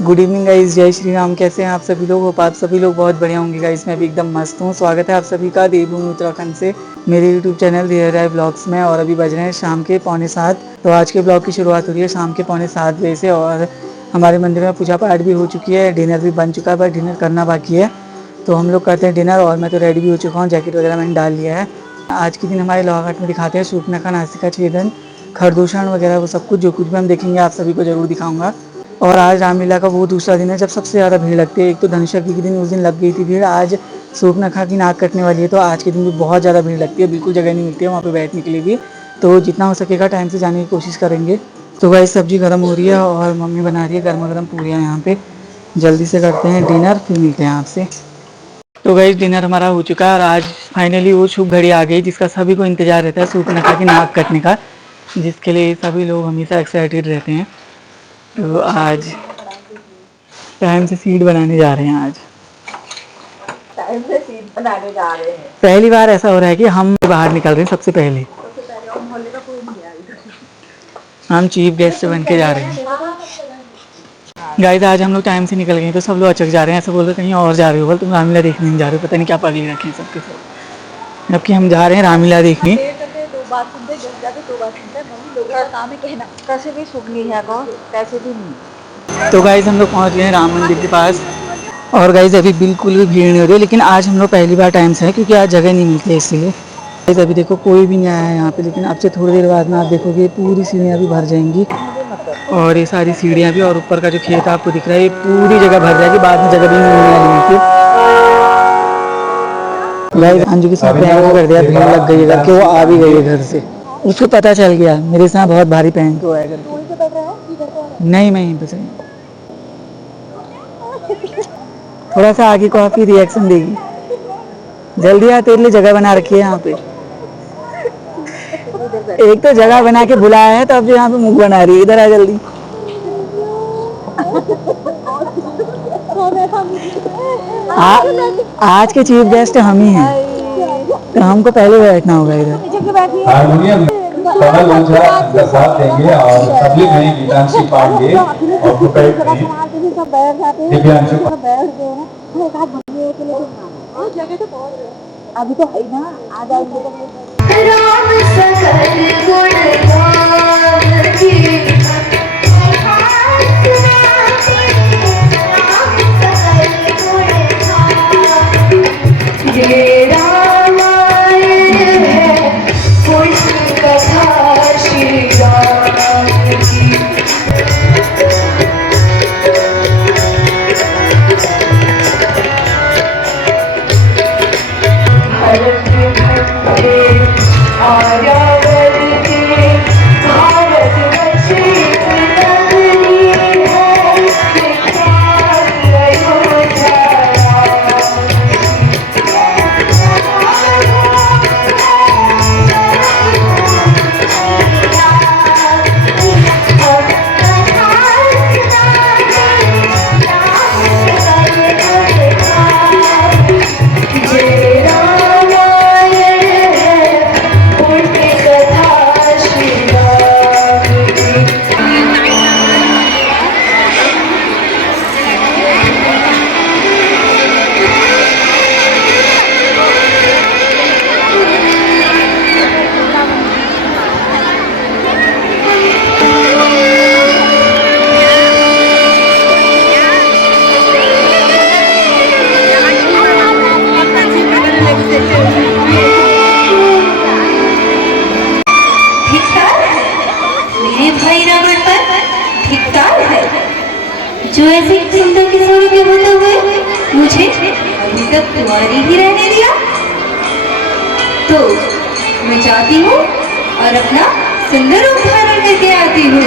Good evening guys, जय श्री राम। कैसे हैं आप सभी लोग? होप आप सभी लोग बहुत बढ़िया होंगे गाइस। मैं भी एकदम मस्त हूँ। स्वागत है आप सभी का देवभूमि उत्तराखंड से मेरे यूट्यूब चैनल धीरे राय ब्लॉग्स में। और अभी बज रहे हैं शाम के 6:45। तो आज के ब्लॉग की शुरुआत हो रही है शाम के 6:45 बजे से। और हमारे मंदिर में पूजा पाठ भी हो चुकी है, डिनर भी बन चुका है, बस डिनर करना बाकी है। तो हम लोग करते हैं डिनर। और मैं तो रेडी भी हो चुका हूँ, जैकेट वगैरह मैंने डाल लिया है। आज के दिन हमारे लोहाघाट में दिखाते हैं शूर्पणखा, नासिका छेदन, खरदूषण वगैरह, वो सब कुछ जो कुछ भी हम देखेंगे आप सभी को जरूर दिखाऊंगा। और आज रामलीला का वो दूसरा दिन है जब सबसे ज़्यादा भीड़ लगती है। एक तो धनुषाकी के दिन उस दिन लग गई थी भीड़, आज शूर्पणखा की नाक कटने वाली है तो आज के दिन भी बहुत ज़्यादा भीड़ लगती है। बिल्कुल जगह नहीं मिलती है वहाँ पे बैठने के लिए भी। तो जितना हो सकेगा टाइम से जाने की कोशिश करेंगे। तो भाई सब्जी गर्म हो रही है और मम्मी बना रही है गर्मा गर्म पूरियाँ यहाँ पे। जल्दी से करते हैं डिनर, फिर मिलते हैं आपसे। तो गाइस डिनर हमारा हो चुका है और आज फाइनली वो शुभ घड़ी आ गई जिसका सभी को इंतजार रहता है, शूर्पणखा की नाक कटने का, जिसके लिए सभी लोग हमेशा एक्साइटेड रहते हैं। तो आज टाइम से सीड बनाने जा रहे हैं। आज टाइम से सीड बनाने जा रहे हैं। पहली बार ऐसा हो रहा है कि हम बाहर निकल रहे हैं सबसे पहले। और मोहल्ले का कोई नहीं आया। हम चीफ गेस्ट बन के जा रहे हैं। गाइस आज हम लोग टाइम से निकल गए तो सब लोग अचक जा रहे हैं, ऐसा बोल रहे कहीं और जा रहे हो, बोल तुम रामलीला देखने नहीं जा रहे हो, पता नहीं क्या पगली रखे हैं सबके सब। जबकि हम जा रहे हैं रामलीला देखने। दो बात सुनते दो बात सुनते लोगों का काम है कहना, कैसे भी सुख नहीं है कौन, कैसे भी नहीं। तो गाइस हम लोग पहुंच गए हैं राम मंदिर के पास। और गाइस अभी बिल्कुल भी भीड़ नहीं हो रही है, लेकिन आज हम लोग पहली बार टाइम से है क्योंकि आज जगह नहीं मिलती है इसलिए। गाइस अभी देखो कोई भी नहीं आया है यहाँ पे, लेकिन अब से थोड़ी देर बाद में आप देखोगे पूरी सीढ़ियाँ भी भर जाएंगी। और ये सारी सीढ़ियाँ भी, और ऊपर का जो खेत आपको दिख रहा है ये पूरी जगह भर जाएगी, बाद में जगह भी नहीं मिलने वाली है। गाइस अंजू के साथ प्रैंक कर दिया, भीड़ लग गई है करके, वो आ भी गई है घर से। उसको पता चल गया मेरे साथ बहुत भारी प्रैंक हुआ है करके। नहीं मैं यहीं पे सही। थोड़ा सा आगे कॉफी रिएक्शन देगी। जल्दी आ, तेरे लिए जगह बना रखी है यहाँ पे। एक तो जगह बना के बुलाया है तो अब यहाँ पे मुंह बना रही है। इधर आ जल्दी। आज के चीफ गेस्ट हम ही हैं तो हमको पहले बैठना होगा इधर। हारमोनियम कमल ओझा का साथ देंगे और तबले में गीतांशी पांडे और भूपेश में दिव्यांशु। अभी तो है ना, आ जाएंगे तो जो ऐसी चिंता की सौर के होते हुए मुझे अभी तक तुम्हारी ही रहने दिया, तो मैं जाती हूँ और अपना सुंदर रूप धारण करके आती हूँ।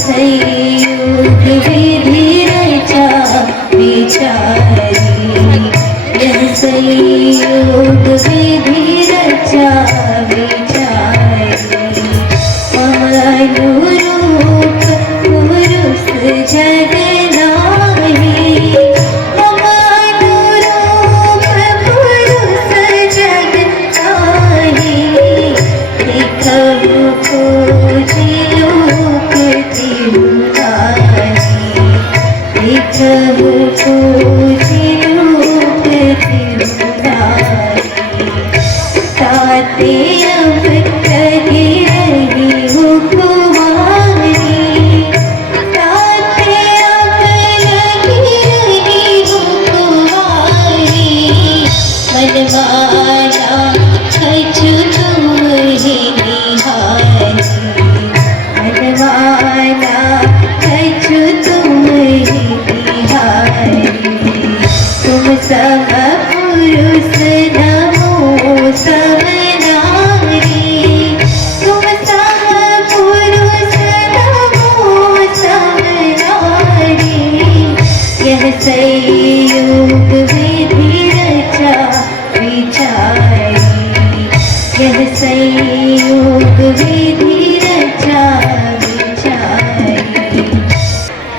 संयोग विधि रचा विचारी, यह संयोग विधि रचा विचारी। अनुरूप पुरुष जग नाही, मम अनुरूप पुरुष जग नाही। देखहु खोजि लोक तिहुरारी, देखहु खोजि लोक तिहुरारी। ताते अब लगी रही हूँ कुंवारी, ताते अब लगी रही हूँ कुंवारी। मनमाना खचु तुम्हि निहारी, मनमाना खचु तुम्हि निहारी। तुम सम पुरुष नमो सम नारी, तुम सम पुरुष नमो सम नारी। यह संयोग विधि रचा विचारी, यह संयोग विधि रचा विचारी।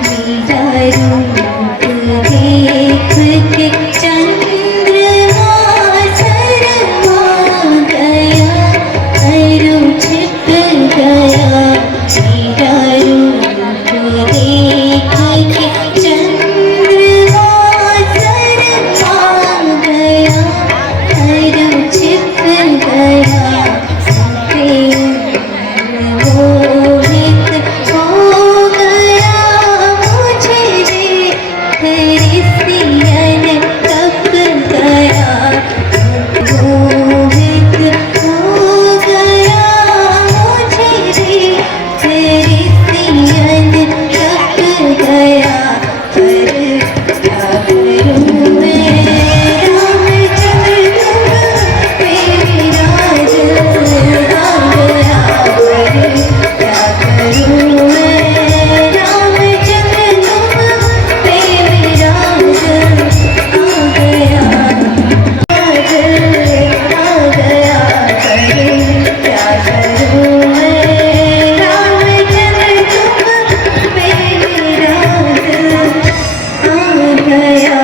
मेरा रूप देख के चंद्रमा शर्मा गया, अरु छिप गया। मेरा रूप देख के चंद्रमा शर्मा गया, अरु छिप गया। मोहित हो गया मुझे देख ऋषियन तप गया, मोहित हो गया मुझे देख ऋषियन तप गया। पर क्या करूं मैं रामचंद्र तुम पे विराज आ गया। पर क्या करूं मैं रामचंद्र तुम पे विराज आ गया। आ गया पर क्या करूं मैं रामचंद्र तुम पे विराज आ गया।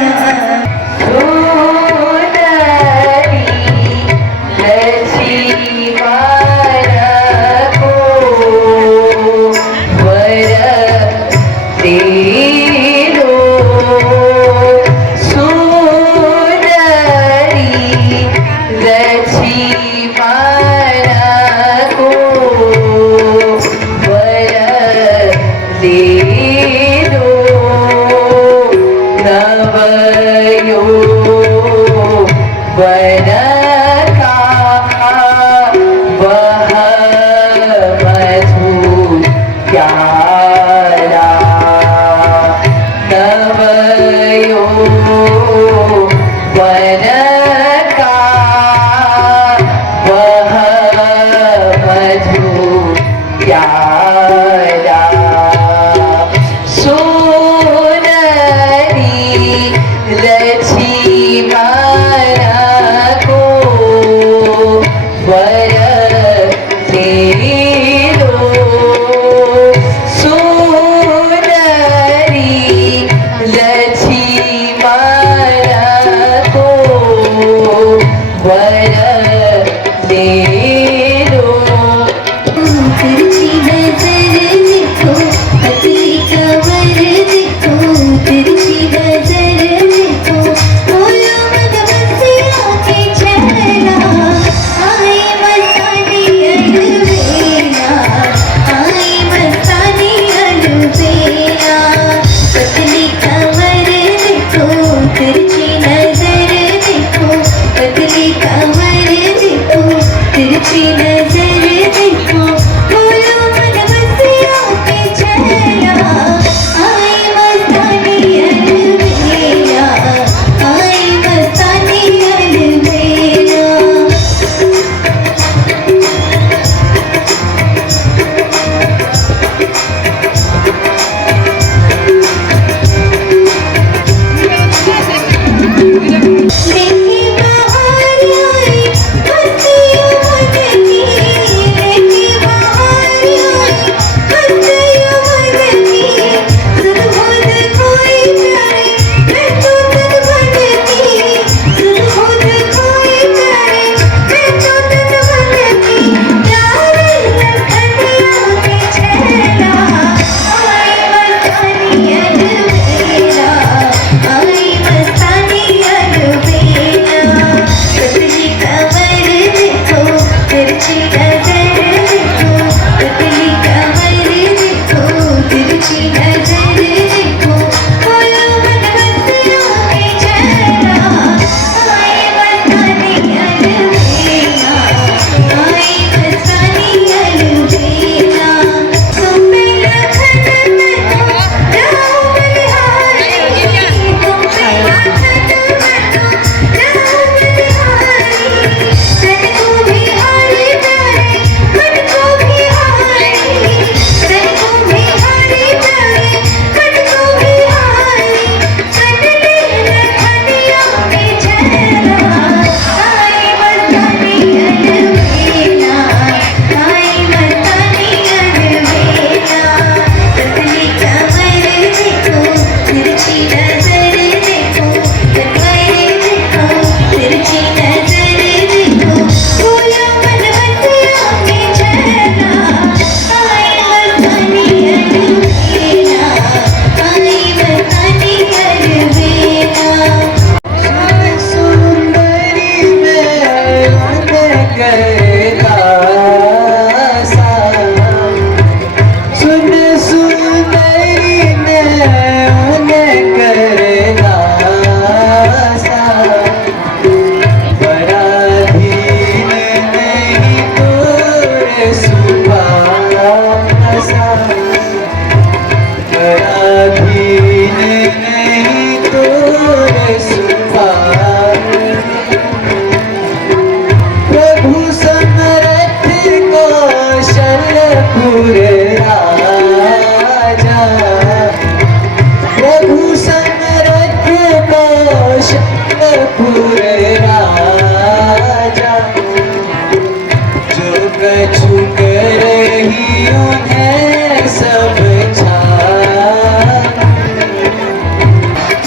कछु करही उन्हें सब छान।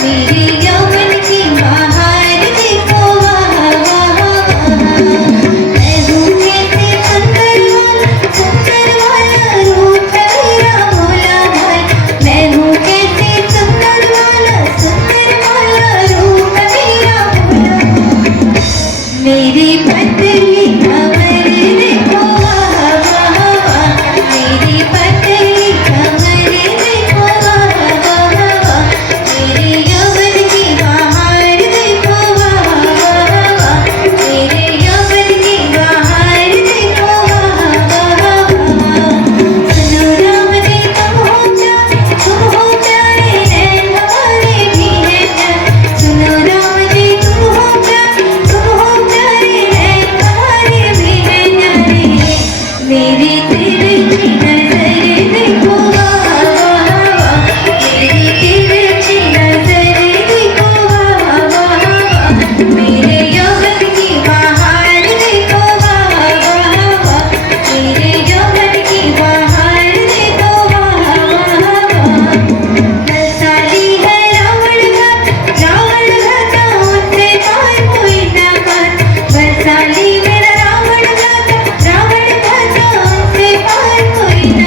मेरे यौवन की बहार देखो वहाँ वहाँ मैं हूँ कैसे सुंदर वाला रूप मेरा भोला भाई। मैं हूँ कैसे सुंदर वाला रूप मेरा भोला। मेरी पतली कमर देखो वहाँ वहाँ मेरी पतली कमर देखो वहाँ वहाँ मेरे यौवन की बहार देखो वहाँ वहाँ मेरे यौवन की बहार देखो वहाँ वहाँ। सुनो राम जी तुम हो प्यारे नैन हमारे भी हैं प्यारे। सुनो राम जी तुम हो प्यारे नैन हमारे भी हैं प्यारे। मेरी तिरछी नजर देखो वहाँ वहाँ मेरी तिरछी नजर देखो वहाँ वहाँ मेरे यौवन की बहार देखो वहाँ वहाँ मेरे यौवन की बहार देखो वहाँ वहाँ। बलशाली है रावण घाटा उनसे पार कोई न पार। बलशाली मेरा रावण घाटा उनसे पार कोई न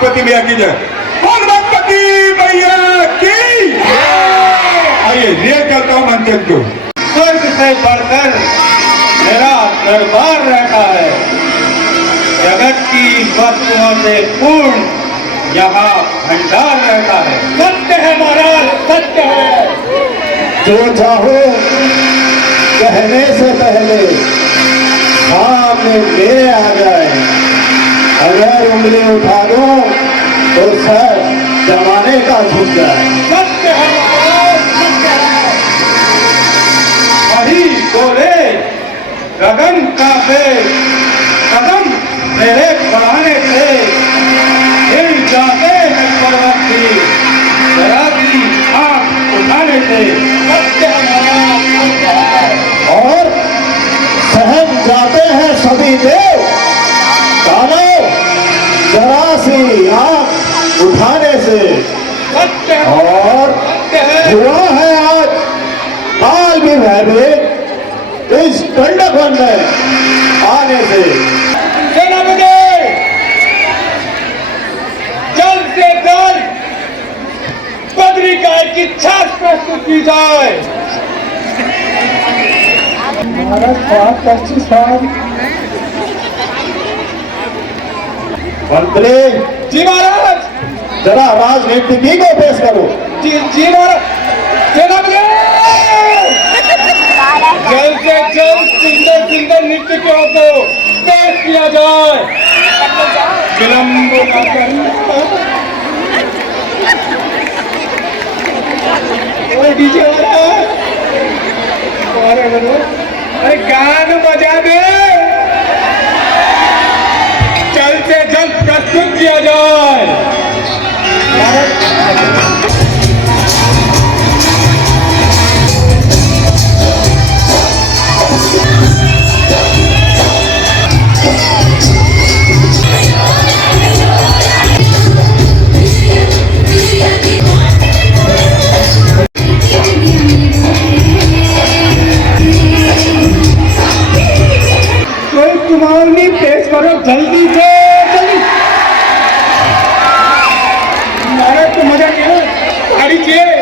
भगवती मैया की जय। बोल भगवती मैया की। आइए ले चलता हूँ मंदिर को। स्वर्ग से बढ़कर मेरा दरबार रहता है। जगत की वस्तुओं से पूर्ण यहाँ भंडार रहता है। सत्य है महाराज, सत्य है। जो चाहो कहने से पहले सामने मेरे आ जाए, अगर उंगली उठा दो तो सर जमाने का झुक जाए। सत्य है महाराज, सत्य है। वही बोले गगन का वेग कदम मेरे बढ़ाने से हिल जाते हैं पर्वत भी जरा भी आंख उठाने से। सत्य है महाराज, सत्य है। और सहम जाते हैं सभी देव दानव जरा सी आंख उठाने से। सत्य है, और सत्य है। हुआ है आज काल भी भयभीत इस दंडक वन में आने से। सेनापति जल्द से जल्द बद्री का एक इच्छा प्रस्तुत की जाए। मंत्री जी महाराज। जरा राजनीति को पेश करो। जी जी महाराज। सेनापति जल्द से जल्द सुंदर सुंदर नृत्य को पेश किया जाए। विलंब न करें। डीजे वाला अरे गान बजा दे। जल्द से जल्द प्रस्तुत किया जाए। कोई कुमारनी पेश करो जल्दी से, जल्दी। महाराज तो मजा क्या गाड़ी चाहिए।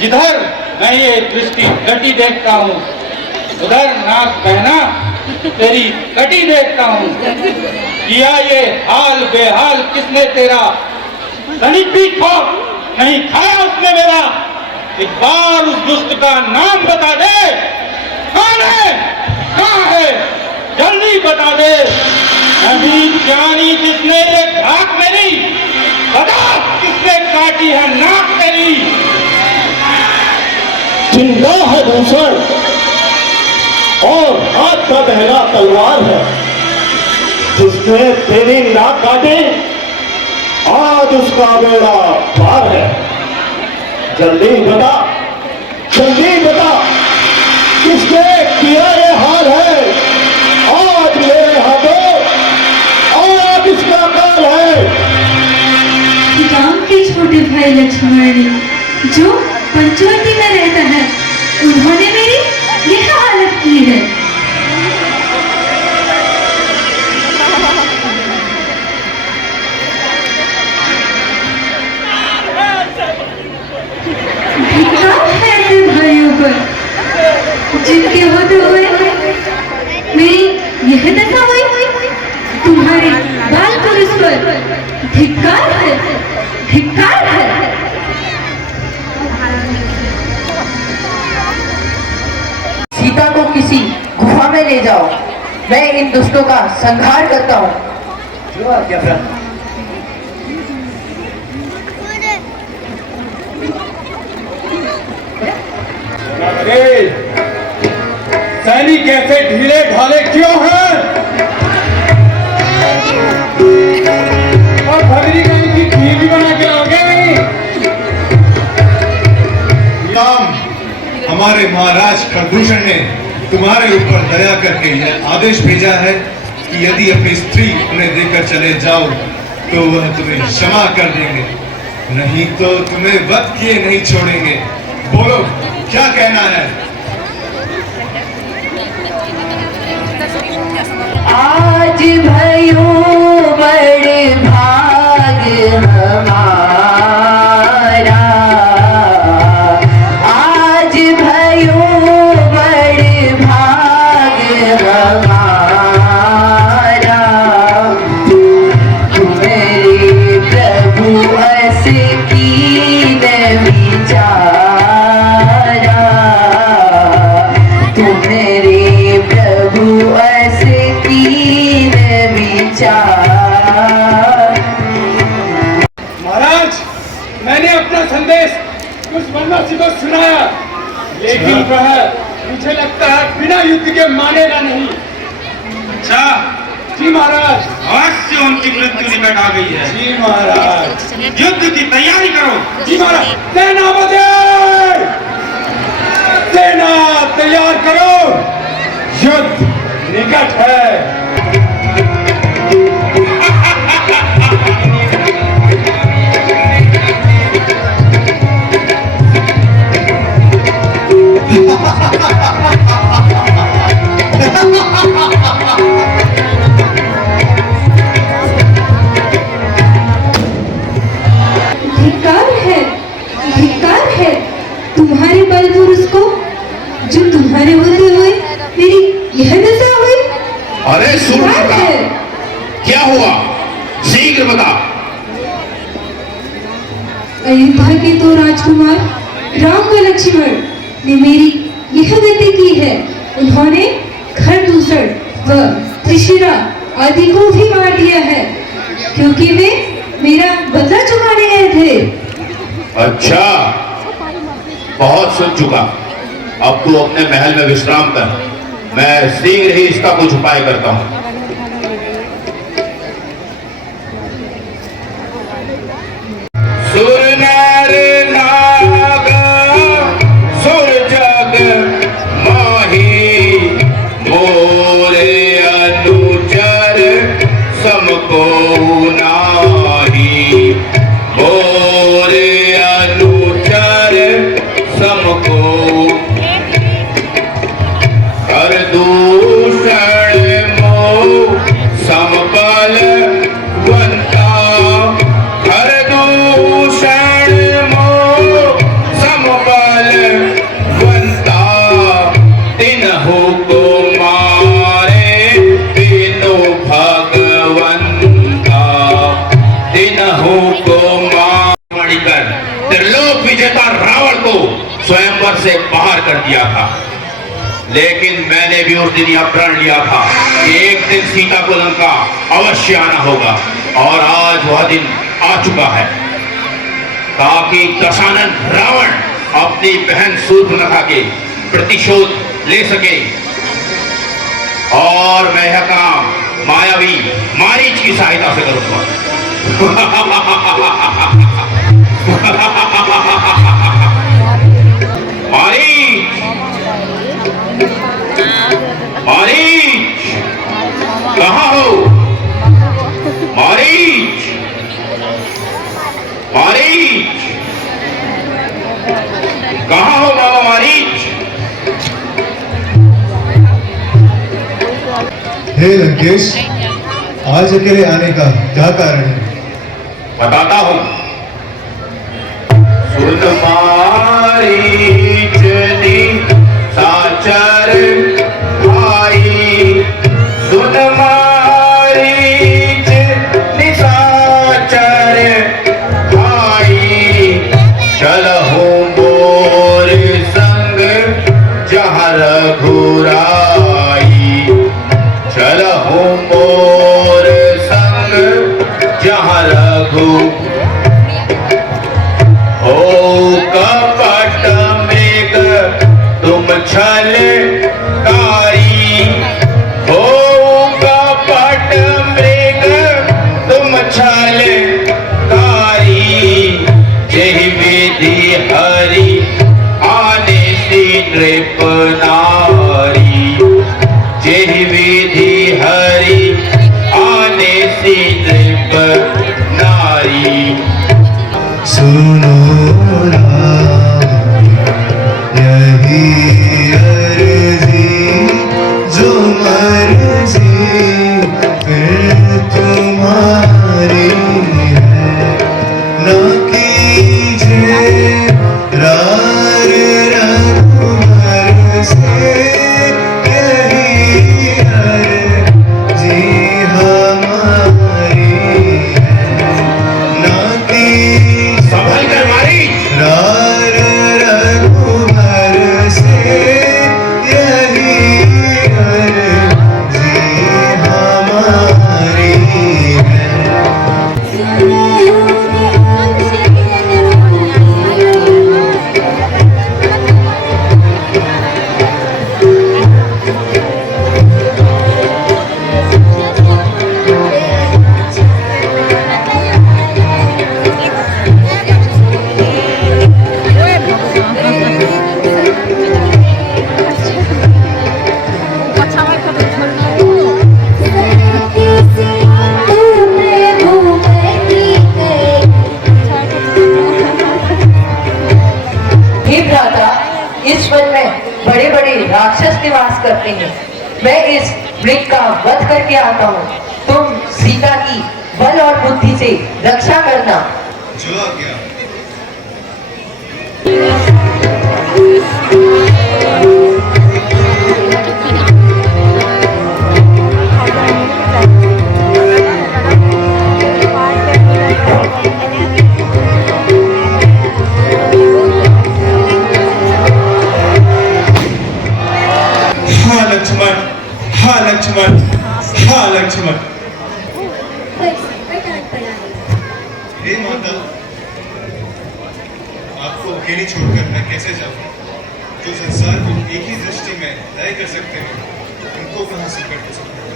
जिधर मैं ये दृष्टि घटी देखता हूँ उधर नाक बहना तेरी कटी देखता हूँ। किया ये हाल बेहाल किसने तेरा, तनिक भी ठोक नहीं खाया उसने मेरा। एक बार उस दुष्ट का नाम बता दे। कौन है, कहाँ है, जल्दी बता दे। नहीं जानी जिसने ये घाट मेरी, बता किसने काटी है नाक तेरी। जिंदा है भूषण और हाथ का बहरा तलवार है। जिसने तेरी नाक काटी आज उसका बेड़ा पार है। जल्दी बता, जल्दी बता किसने किया ये हाल है। आज मेरे हाथों आज इसका काल है। राम के छोटे भाई लक्ष्मण जो पंचवटी में रहता है, उन्होंने मेरी यह हालत की है। ऐसे भाइयों पर जिनके होते हुए मेरी यह दशा हुई। तुम्हारे बाल पुरुष पर धिक्कार है, धिक्कार है। सीता को किसी गुफा में ले जाओ, मैं इन दुष्टों का संहार करता हूँ। सैनिक ऐसे ढीले ढाले क्यों हैं? और भगरी का इनकी खीर भी बना के आओगे नहीं? हमारे महाराज खरदूषण ने तुम्हारे ऊपर दया करके यह आदेश भेजा है कि यदि अपनी स्त्री उन्हें देकर चले जाओ तो वह तुम्हें क्षमा कर देंगे, नहीं तो तुम्हें वध किए नहीं छोड़ेंगे। बोलो क्या कहना है? आज भयो बड़े भाग हमारा, आज भयो बड़े भाग हमारा, तुम्हारे प्रभु अस कीन विचारा, तुम्हारे प्रभु अस कीन विचार। महाराज, मैंने अपना संदेश कुछ बनवासी को सुनाया, लेकिन वह मुझे लगता है बिना युद्ध के मानेगा नहीं। अच्छा जी महाराज, अवश्य उनकी मृत्यु निकट आ गई है। जी महाराज, युद्ध की तैयारी करो। जी महाराज, सेनापति, सेना तैयार करो, युद्ध निकट है। धिक्कार है तुम्हारे बल पुरुष को, जो तुम्हारे होते हुए मेरी यह दशा हुई। अरे सुन, क्या हुआ? शीघ्र बता। अयोध्या के तो राजकुमार राम व लक्ष्मण ने मेरी यह गति की है। उन्होंने खरदूषण व त्रिशिरा आदि को भी मार दिया है, क्योंकि वे मेरा बदला चुकाने गए थे। अच्छा, बहुत सुन चुका। अब तू अपने महल में विश्राम कर, मैं शीघ्र ही इसका कुछ उपाय करता हूं। सुर नर नाग सुर जग माही, मोरे अनुचर समको नाही, मोरे अनुचर समको। खरदूषण मोह समबल वंता, खरदूषण मोह समबल वंता, तिन्हु को मारे तीनु भगवंता, तिन्हु को मार त्रिलोक विजेता रावण को स्वयंवर से बाहर कर दिया था। लेकिन मैंने भी उस दिन यह प्रण लिया था कि एक दिन सीता को लंका अवश्य आना होगा, और आज वह दिन आ चुका है, ताकि दशानन रावण अपनी बहन शूर्पणखा के प्रतिशोध ले सके, और मैं यह काम मायावी मारीच की सहायता से करूंगा। मारीच, मारीच, कहाँ हो? मारीच, मारीच, कहाँ हो बाबा मारीच? हे लंकेश, आज अकेले आने का क्या कारण है? बताता हूं। सुन मारीच साचर भाई, सुन मारीच निसाचर भाई, चलहु मोर संग जहाँ रघुराई, चलहु मोर संग जहाँ रघु हो। छलकारी हो कपट मृग तुम छलकारी जय विधि हरि आने सी नृप नारी जय विधि हरि आने सी नृप नारी सुनो यही अर्जी जो मर्जी फिर तुम्हारी है न कीजिए रार रघुवर से यही अर्जी हमारी है न कीजिए संभल कर मारी रार रघुवर से यही अर्जी हमारी है। हे भ्राता, इस वन में बड़े बड़े राक्षस निवास करते हैं। मैं इस मृग का वध करके आता हूँ। तुम सीता की बल और बुद्धि से रक्षा करना। जो आ गया हाँ लक्ष्मण, हाँ लक्ष्मण, हाँ लक्ष्मण। हे माता, आपको अकेली छोड़कर मैं कैसे जाऊं? जो संसार को एक ही दृष्टि में तय कर सकते हैं, उनको कहां संकट हो सकता है?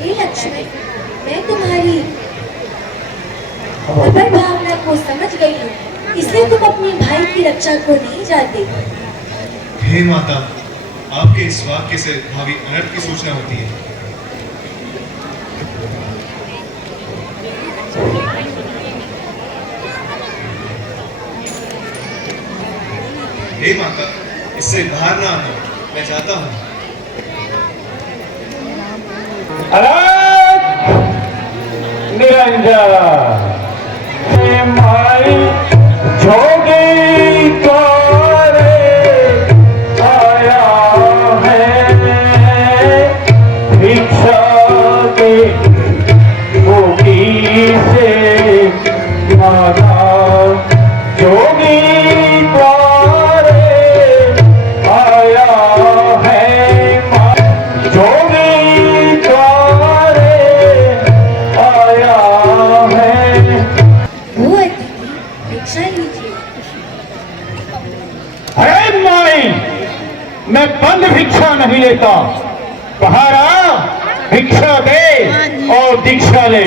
हे लक्ष्मण, मैं तुम्हारी अपर भावना को समझ गई हूँ, इसलिए तुम अपने भाई की रक्षा को नहीं चाहते। हे माता, आपके इस वाक्य से भावी अनर्थ की सूचना होती है। हे माता, इससे बाहर ना आना, मैं जाता हूँ। निरंजन हे माई जोगी द्वारे आया है भिक्षा के भोगी से माता जोगी द्वारे आया है जोगी द्वारे आया है। वो अतिथि भिक्षा लीजिए। अरे माई, मैं बंद भिक्षा नहीं लेता। बाहर आ, भिक्षा दे और दीक्षा ले।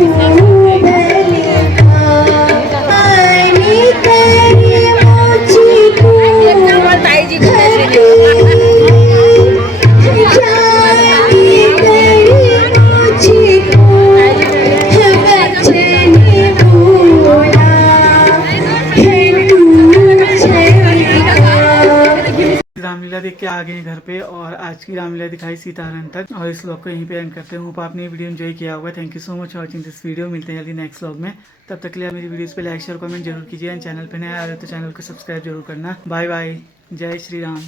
तू रामलीला देख के आ गए हैं घर पे और आज की रामलीला दिखाई सीताहरण तक और इस व्लॉग को यहीं पे एंड करते हैं। होप आपने ये वीडियो एंजॉय किया होगा। Thank you so much for watching this video. मिलते हैं जल्दी नेक्स्ट व्लॉग में। तब तक के लिए आप मेरी वीडियोस पे लाइक शेयर कमेंट जरूर कीजिए एंड चैनल पे नया आ रहे तो चैनल को सब्सक्राइब जरूर करना। Bye bye. जय श्री राम।